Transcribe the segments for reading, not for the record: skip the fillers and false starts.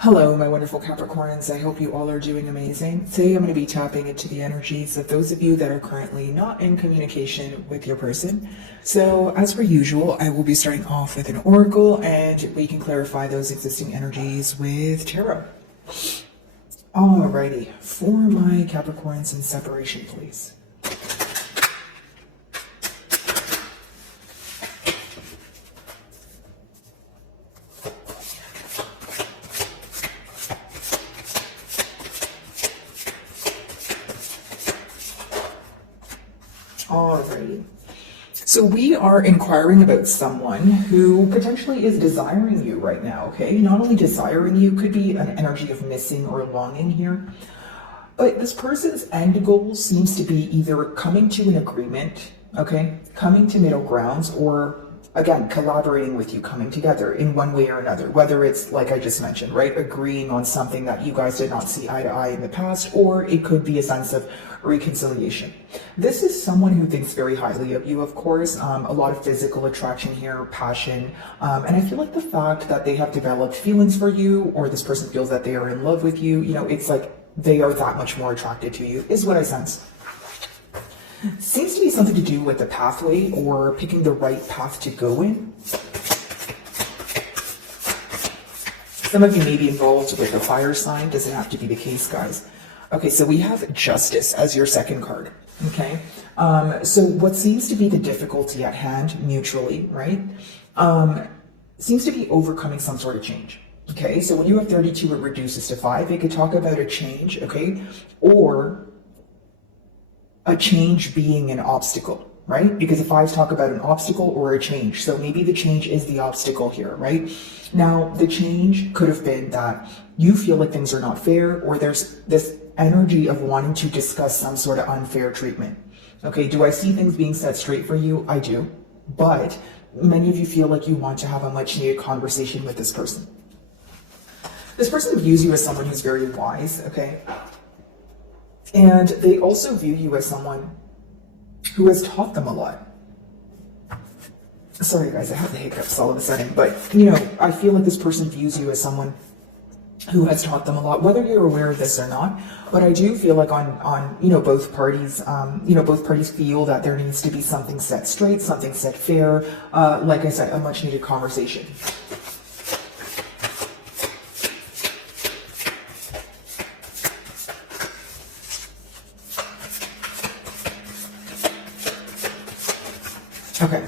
Hello, my wonderful Capricorns. I hope you all are doing amazing. Today I'm going to be tapping into the energies of those of you that are currently not in communication with your person. So as per usual, I will be starting off with an oracle and we can clarify those existing energies with tarot. Alrighty, for my Capricorns in separation, please. Alrighty. So we are inquiring about someone who potentially is desiring you right now, okay? Not only desiring you, could be an energy of missing or longing here. But this person's end goal seems to be either coming to an agreement, okay? Coming to middle grounds, or again, collaborating with you, coming together in one way or another, whether it's like I just mentioned, right? Agreeing on something that you guys did not see eye to eye in the past, or it could be a sense of reconciliation. This is someone who thinks very highly of you, of course, a lot of physical attraction here, passion, and I feel like the fact that they have developed feelings for you, or this person feels that they are in love with you, you know, it's like they are that much more attracted to you, is what I sense. Seems to be something to do with the pathway or picking the right path to go in. Some of you may be involved with a fire sign. Doesn't have to be the case, guys. Okay, so we have Justice as your second card. Okay, so what seems to be the difficulty at hand mutually, right, seems to be overcoming some sort of change. Okay, so when you have 32, it reduces to 5. It could talk about a change, okay, or a change being an obstacle, right? Because the 5s talk about an obstacle or a change. So maybe the change is the obstacle here, right? Now, the change could have been that you feel like things are not fair, or there's this energy of wanting to discuss some sort of unfair treatment. Okay, do I see things being set straight for you? I do. But many of you feel like you want to have a much needed conversation with this person. This person views you as someone who's very wise, okay? And they also view you as someone who has taught them a lot. Sorry guys, I have the hiccups all of a sudden, but you know, I feel like this person views you as someone who has taught them a lot, whether you're aware of this or not. But I do feel like on you know, both parties, both parties feel that there needs to be something set straight, something set fair. Like I said, a much needed conversation. Okay,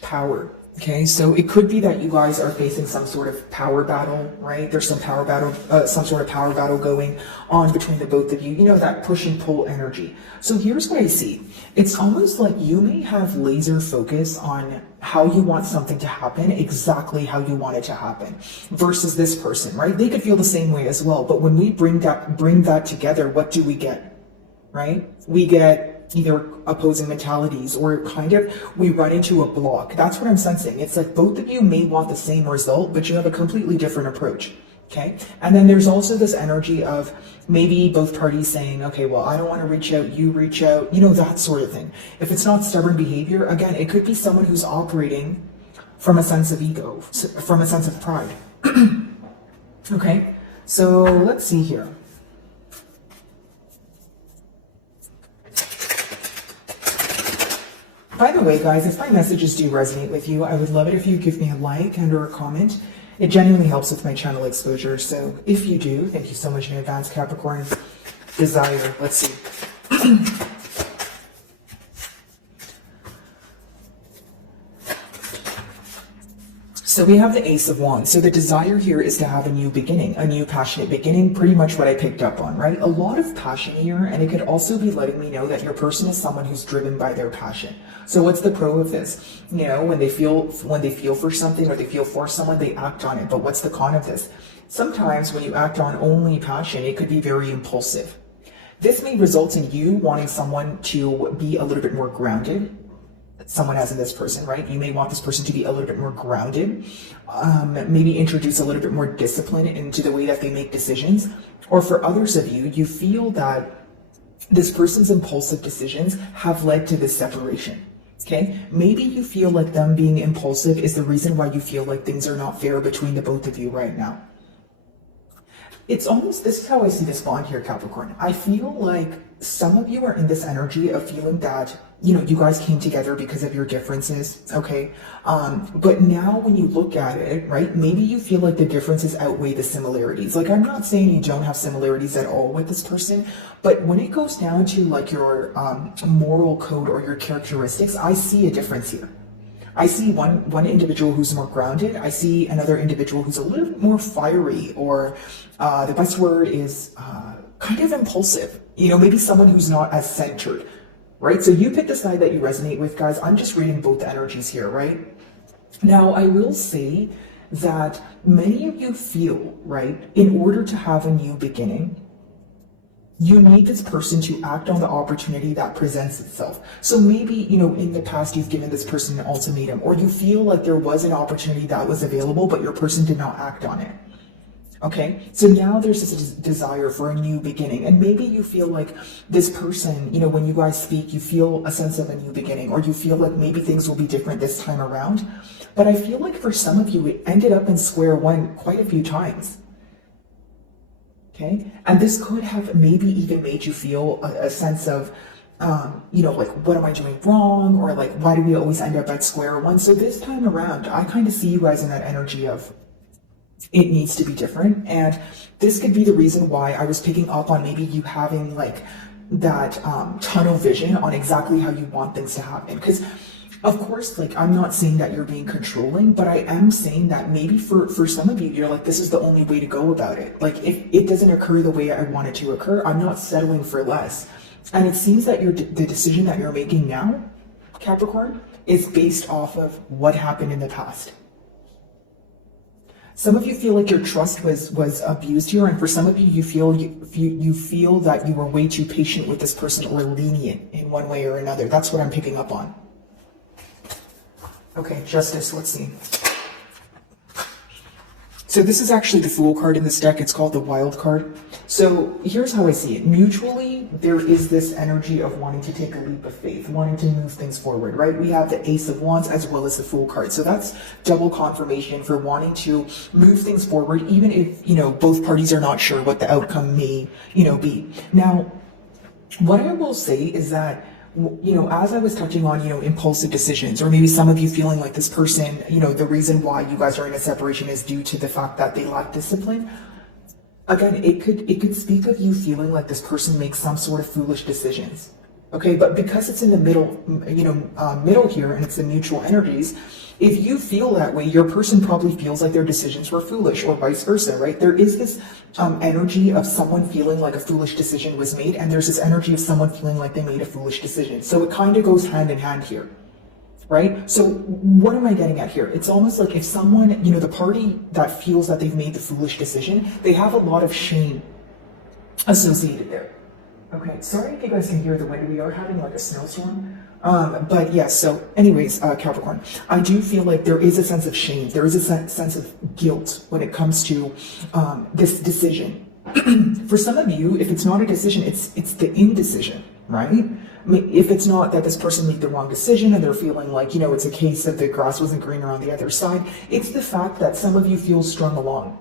power. Okay, so it could be that you guys are facing some sort of power battle, right? There's some power battle, some sort of power battle going on between the both of you. You know, that push and pull energy. So here's what I see. It's almost like you may have laser focus on how you want something to happen, exactly how you want it to happen, versus this person, right? They could feel the same way as well. But when we bring that together, what do we get, right? We get either opposing mentalities, or kind of we run into a block. That's what I'm sensing. It's like both of you may want the same result, but you have a completely different approach. Okay, and then there's also this energy of maybe both parties saying, okay, well, I don't want to reach out, you reach out, you know, that sort of thing. If it's not stubborn behavior, again, it could be someone who's operating from a sense of ego, from a sense of pride. Okay, so let's see here. By the way, guys, if my messages do resonate with you, I would love it if you give me a like and or a comment. It genuinely helps with my channel exposure. So if you do, thank you so much in advance, Capricorn. Desire, let's see. So we have the Ace of Wands. So the desire here is to have a new beginning, a new passionate beginning, pretty much what I picked up on, right? A lot of passion here, and it could also be letting me know that your person is someone who's driven by their passion. So what's the pro of this? You know, when they feel for something or they feel for someone, they act on it. But what's the con of this? Sometimes when you act on only passion, it could be very impulsive. This may result in you wanting someone to be a little bit more grounded. Someone as in this person, right? You may want this person to be a little bit more grounded, maybe introduce a little bit more discipline into the way that they make decisions. Or for others of you, you feel that this person's impulsive decisions have led to this separation. Okay, maybe you feel like them being impulsive is the reason why you feel like things are not fair between the both of you right now. It's almost, this is how I see this bond here, Capricorn. I feel like some of you are in this energy of feeling that, you know, you guys came together because of your differences, okay? But now when you look at it, right, maybe you feel like the differences outweigh the similarities. Like, I'm not saying you don't have similarities at all with this person, but when it goes down to like your moral code or your characteristics, I see a difference here. I see one individual who's more grounded. I see another individual who's a little bit more fiery, or the best word is kind of impulsive. You know, maybe someone who's not as centered, right? So you pick the side that you resonate with, guys. I'm just reading both energies here, right? Now, I will say that many of you feel, right, in order to have a new beginning, you need this person to act on the opportunity that presents itself. So maybe, you know, in the past you've given this person an ultimatum, or you feel like there was an opportunity that was available, but your person did not act on it. Okay, so now there's this desire for a new beginning, and maybe you feel like this person, you know, when you guys speak, you feel a sense of a new beginning, or you feel like maybe things will be different this time around. But I feel like for some of you, it ended up in square one quite a few times. Okay, and this could have maybe even made you feel a sense of, you know, like, what am I doing wrong? Or like, why do we always end up at square one? So this time around, I kind of see you guys in that energy of, it needs to be different. And this could be the reason why I was picking up on maybe you having like that tunnel vision on exactly how you want things to happen. Because of course, like, I'm not saying that you're being controlling, but I am saying that maybe for some of you, you're like, this is the only way to go about it. Like, if it doesn't occur the way I want it to occur, I'm not settling for less. And it seems that the decision that you're making now, Capricorn, is based off of what happened in the past. Some of you feel like your trust was abused here, and for some of you, you feel that you were way too patient with this person, or lenient in one way or another. That's what I'm picking up on. Okay, Justice, let's see. So this is actually the Fool card in this deck. It's called the Wild card. So here's how I see it. Mutually, there is this energy of wanting to take a leap of faith, wanting to move things forward, right? We have the Ace of Wands as well as the Fool card. So that's double confirmation for wanting to move things forward, even if, you know, both parties are not sure what the outcome may, you know, be. Now, what I will say is that, you know, as I was touching on, you know, impulsive decisions, or maybe some of you feeling like this person, you know, the reason why you guys are in a separation is due to the fact that they lack discipline. Again, it could speak of you feeling like this person makes some sort of foolish decisions. Okay, but because it's in the middle, you know, middle here, and it's the mutual energies, if you feel that way, your person probably feels like their decisions were foolish, or vice versa, right? There is this energy of someone feeling like a foolish decision was made, and there's this energy of someone feeling like they made a foolish decision. So it kind of goes hand in hand here, right? So what am I getting at here? It's almost like if someone, you know, the party that feels that they've made the foolish decision, they have a lot of shame associated there. Okay, sorry if you guys can hear the wind. We are having like a snowstorm. But yes, so anyways, Capricorn, I do feel like there is a sense of shame. There is a sense of guilt when it comes to this decision. For some of you, if it's not a decision, it's the indecision, right? I mean, if it's not that this person made the wrong decision and they're feeling like, you know, it's a case of the grass wasn't greener on the other side, it's the fact that some of you feel strung along.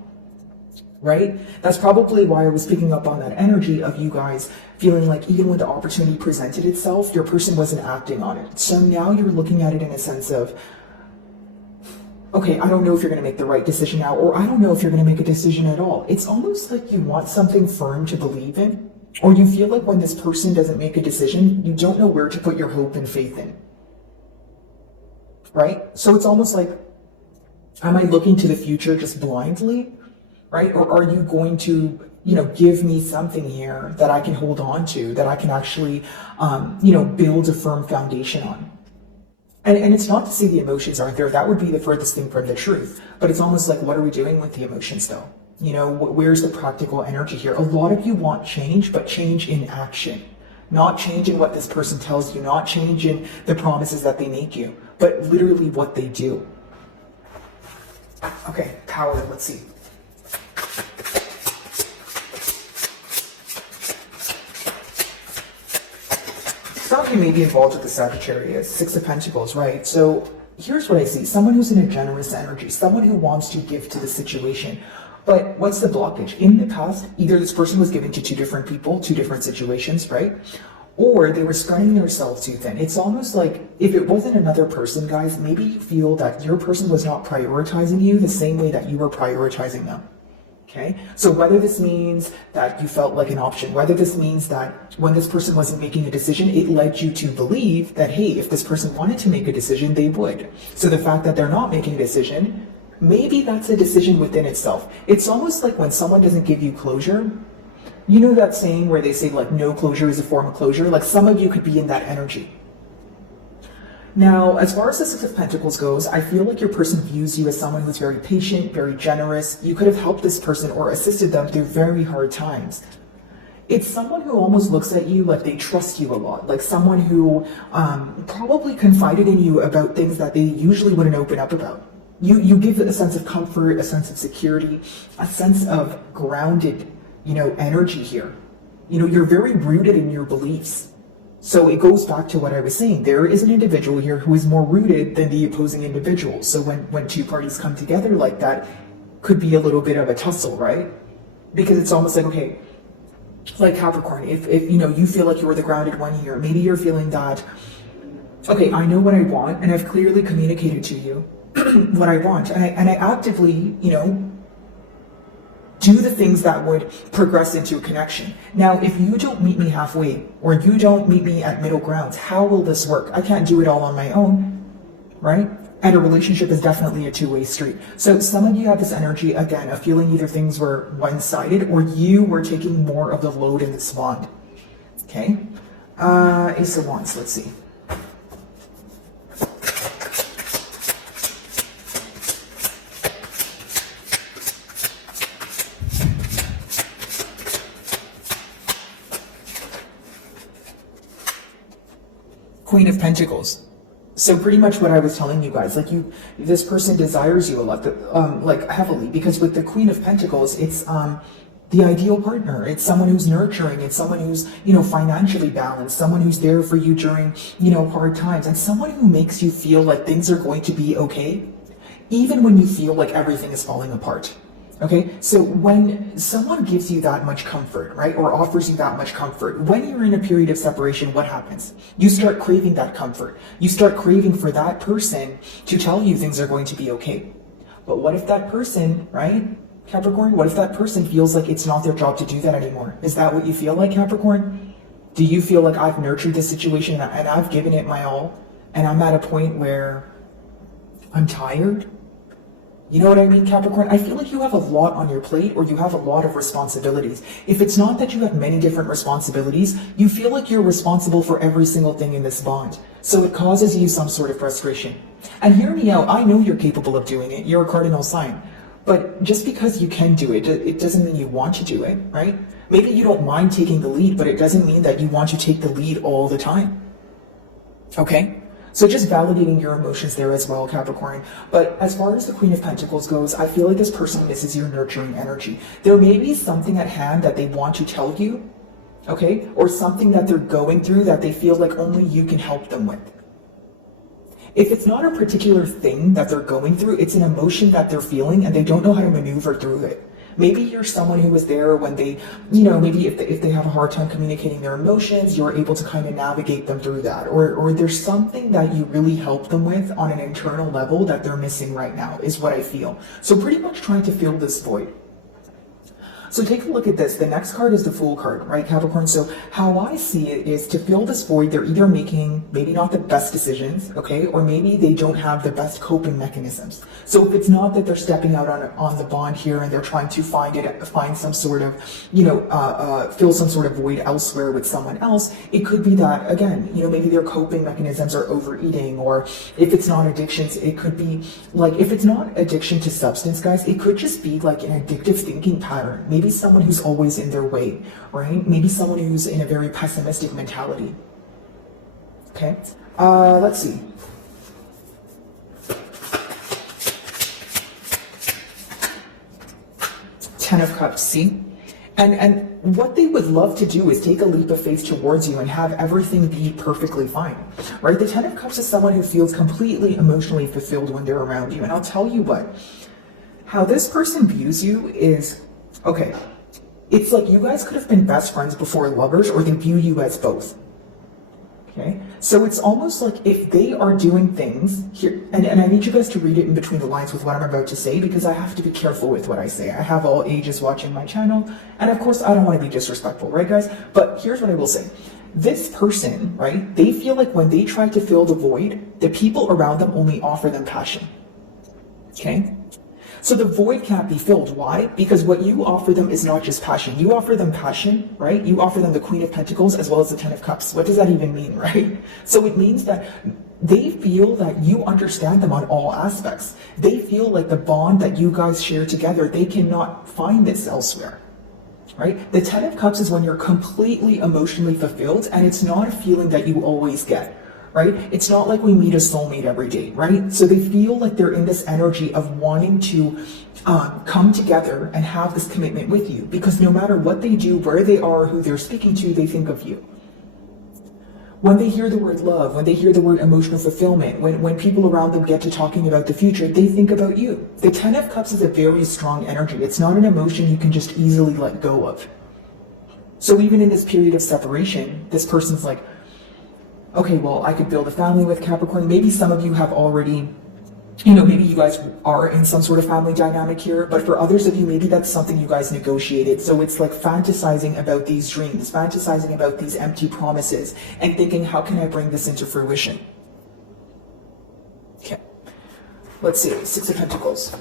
Right? That's probably why I was picking up on that energy of you guys feeling like even when the opportunity presented itself, your person wasn't acting on it. So now you're looking at it in a sense of, okay, I don't know if you're going to make the right decision now, or I don't know if you're going to make a decision at all. It's almost like you want something firm to believe in, or you feel like when this person doesn't make a decision, you don't know where to put your hope and faith in. Right? So it's almost like, am I looking to the future just blindly? Right? Or are you going to, you know, give me something here that I can hold on to, that I can actually, you know, build a firm foundation on? And it's not to say the emotions aren't there. That would be the furthest thing from the truth. But it's almost like, what are we doing with the emotions though? You know, where's the practical energy here? A lot of you want change, but change in action. Not change in what this person tells you, not change in the promises that they make you, but literally what they do. Okay, power, let's see. Some of you may be involved with the Sagittarius, Six of Pentacles, right? So here's what I see. Someone who's in a generous energy, someone who wants to give to the situation. But what's the blockage? In the past, either this person was given to two different people, two different situations, right? Or they were spreading themselves too thin. It's almost like if it wasn't another person, guys, maybe you feel that your person was not prioritizing you the same way that you were prioritizing them. Okay, so whether this means that you felt like an option, whether this means that when this person wasn't making a decision, it led you to believe that, hey, if this person wanted to make a decision, they would. So the fact that they're not making a decision, maybe that's a decision within itself. It's almost like when someone doesn't give you closure. You know that saying where they say like no closure is a form of closure? Like some of you could be in that energy. Now, as far as the Six of Pentacles goes, I feel like your person views you as someone who's very patient, very generous. You could have helped this person or assisted them through very hard times. It's someone who almost looks at you like they trust you a lot, like someone who probably confided in you about things that they usually wouldn't open up about. You give a sense of comfort, a sense of security, a sense of grounded, energy here. You're very rooted in your beliefs. So it goes back to what I was saying. There is an individual here who is more rooted than the opposing individual. So when two parties come together like that, could be a little bit of a tussle, right? Because it's almost like, okay, like Capricorn, if you feel like you're the grounded one here, maybe you're feeling that, okay, I know what I want and I've clearly communicated to you what I want. And I actively, do the things that would progress into a connection. Now, if you don't meet me halfway or you don't meet me at middle grounds, how will this work? I can't do it all on my own, right? And a relationship is definitely a two-way street. So some of you have this energy, again, of feeling either things were one-sided or you were taking more of the load in this bond. Okay? Ace of Wands, let's see. Queen of Pentacles. So pretty much what I was telling you guys, like this person desires you a lot, like heavily, because with the Queen of Pentacles, it's the ideal partner. It's someone who's nurturing. It's someone who's, financially balanced, someone who's there for you during, hard times, and someone who makes you feel like things are going to be okay, even when you feel like everything is falling apart. Okay, so when someone gives you that much comfort, right, or offers you that much comfort, when you're in a period of separation, what happens? You start craving that comfort. You start craving for that person to tell you things are going to be okay. But what if that person, right, Capricorn, what if that person feels like it's not their job to do that anymore? Is that what you feel like, Capricorn? Do you feel like I've nurtured this situation and I've given it my all, and I'm at a point where I'm tired? You know what I mean, Capricorn? I feel like you have a lot on your plate or you have a lot of responsibilities. If it's not that you have many different responsibilities, you feel like you're responsible for every single thing in this bond. So it causes you some sort of frustration. And hear me out, I know you're capable of doing it. You're a cardinal sign. But just because you can do it, it doesn't mean you want to do it, right? Maybe you don't mind taking the lead, but it doesn't mean that you want to take the lead all the time. Okay? So just validating your emotions there as well, Capricorn. But as far as the Queen of Pentacles goes, I feel like this person misses your nurturing energy. There may be something at hand that they want to tell you, okay? Or something that they're going through that they feel like only you can help them with. If it's not a particular thing that they're going through, it's an emotion that they're feeling and they don't know how to maneuver through it. Maybe you're someone who was there when they, maybe if they have a hard time communicating their emotions, you're able to kind of navigate them through that. Or there's something that you really help them with on an internal level that they're missing right now, is what I feel. So pretty much trying to fill this void. So take a look at this. The next card is the Fool card, right, Capricorn? So how I see it is to fill this void, they're either making maybe not the best decisions, okay, or maybe they don't have the best coping mechanisms. So if it's not that they're stepping out on the bond here and they're trying to find some sort of, fill some sort of void elsewhere with someone else, it could be that, again, maybe their coping mechanisms are overeating, or if it's not addictions, it could be like, if it's not addiction to substance, guys, it could just be like an addictive thinking pattern. Maybe someone who's always in their way, right? Maybe someone who's in a very pessimistic mentality. Okay, let's see. Ten of Cups, see? And what they would love to do is take a leap of faith towards you and have everything be perfectly fine, right? The Ten of Cups is someone who feels completely emotionally fulfilled when they're around you. And I'll tell you what, How this person views you is, okay, it's like you guys could have been best friends before lovers, or they view you as both. Okay, so it's almost like if they are doing things here, and I need you guys to read it in between the lines with what I'm about to say, because I have to be careful with what I say. I have all ages watching my channel, and of course I don't want to be disrespectful, right guys? But here's what I will say. This person, right, they feel like when they try to fill the void, the people around them only offer them passion. Okay? So the void can't be filled. Why? Because what you offer them is not just passion. You offer them passion, right? You offer them the Queen of Pentacles as well as the Ten of Cups. What does that even mean, right? So it means that they feel that you understand them on all aspects. They feel like the bond that you guys share together, they cannot find this elsewhere, right? The Ten of Cups is when you're completely emotionally fulfilled, and it's not a feeling that you always get. Right? It's not like we meet a soulmate every day, right? So they feel like they're in this energy of wanting to come together and have this commitment with you, because no matter what they do, where they are, who they're speaking to, they think of you. When they hear the word love, when they hear the word emotional fulfillment, when people around them get to talking about the future, they think about you. The Ten of Cups is a very strong energy. It's not an emotion you can just easily let go of. So even in this period of separation, this person's like, okay, well, I could build a family with Capricorn. Maybe some of you have already, maybe you guys are in some sort of family dynamic here, but for others of you, maybe that's something you guys negotiated. So it's like fantasizing about these dreams, fantasizing about these empty promises, and thinking, how can I bring this into fruition? Okay, let's see, Six of Pentacles.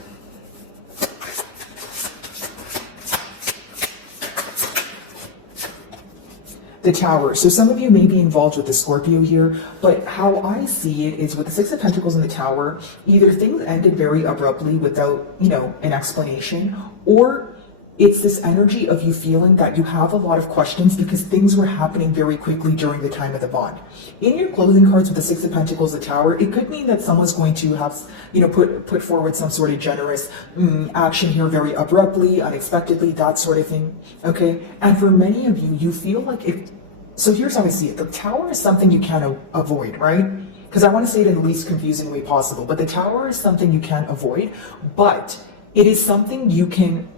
The Tower. So some of you may be involved with the Scorpio here, but how I see it is with the Six of Pentacles and the Tower, either things ended very abruptly without, an explanation, or it's this energy of you feeling that you have a lot of questions because things were happening very quickly during the time of the bond. In your closing cards with the Six of Pentacles, the Tower, it could mean that someone's going to have, put forward some sort of generous action here very abruptly, unexpectedly, that sort of thing. Okay, and for many of you, you feel like if. So here's how I see it. The Tower is something you can't avoid, right? Because I want to say it in the least confusing way possible. But the Tower is something you can't avoid, but it is something you can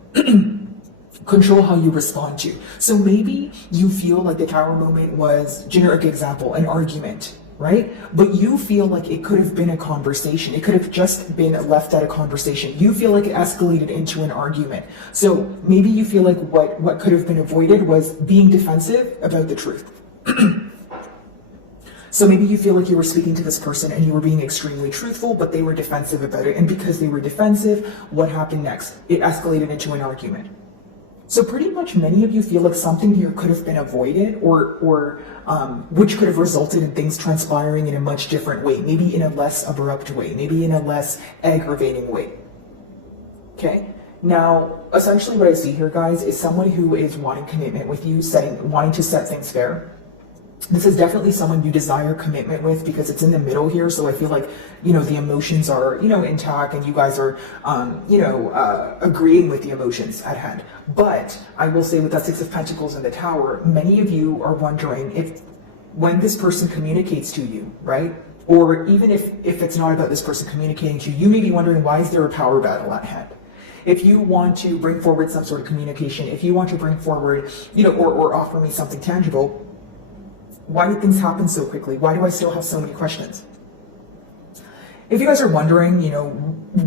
control how you respond to. So maybe you feel like the Tower moment was, generic example, an argument, right? But you feel like it could have been a conversation. It could have just been left at a conversation. You feel like it escalated into an argument. So maybe you feel like what could have been avoided was being defensive about the truth. So maybe you feel like you were speaking to this person and you were being extremely truthful, but they were defensive about it. And because they were defensive, what happened next? It escalated into an argument. So pretty much many of you feel like something here could have been avoided, or which could have resulted in things transpiring in a much different way, maybe in a less abrupt way, maybe in a less aggravating way. Okay? Now, essentially what I see here, guys, is someone who is wanting commitment with you, wanting to set things fair. This is definitely someone you desire commitment with because it's in the middle here. So I feel like, the emotions are, intact and you guys are, agreeing with the emotions at hand. But I will say with that Six of Pentacles and the Tower, many of you are wondering if when this person communicates to you, right? Or even if it's not about this person communicating to you, you may be wondering, why is there a power battle at hand? If you want to bring forward some sort of communication, if you want to bring forward, or offer me something tangible, why did things happen so quickly? Why do I still have so many questions? If you guys are wondering,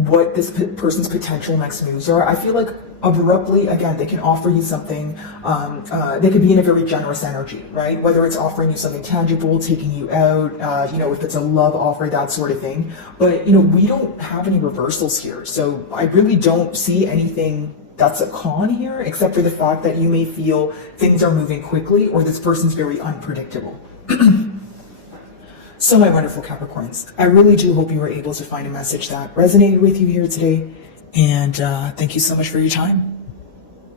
what this person's potential next moves are, I feel like abruptly, again, they can offer you something, they could be in a very generous energy, right? Whether it's offering you something tangible, taking you out, if it's a love offer, that sort of thing. But, we don't have any reversals here. So I really don't see anything that's a con here, except for the fact that you may feel things are moving quickly or this person's very unpredictable. So my wonderful Capricorns, I really do hope you were able to find a message that resonated with you here today. And thank you so much for your time.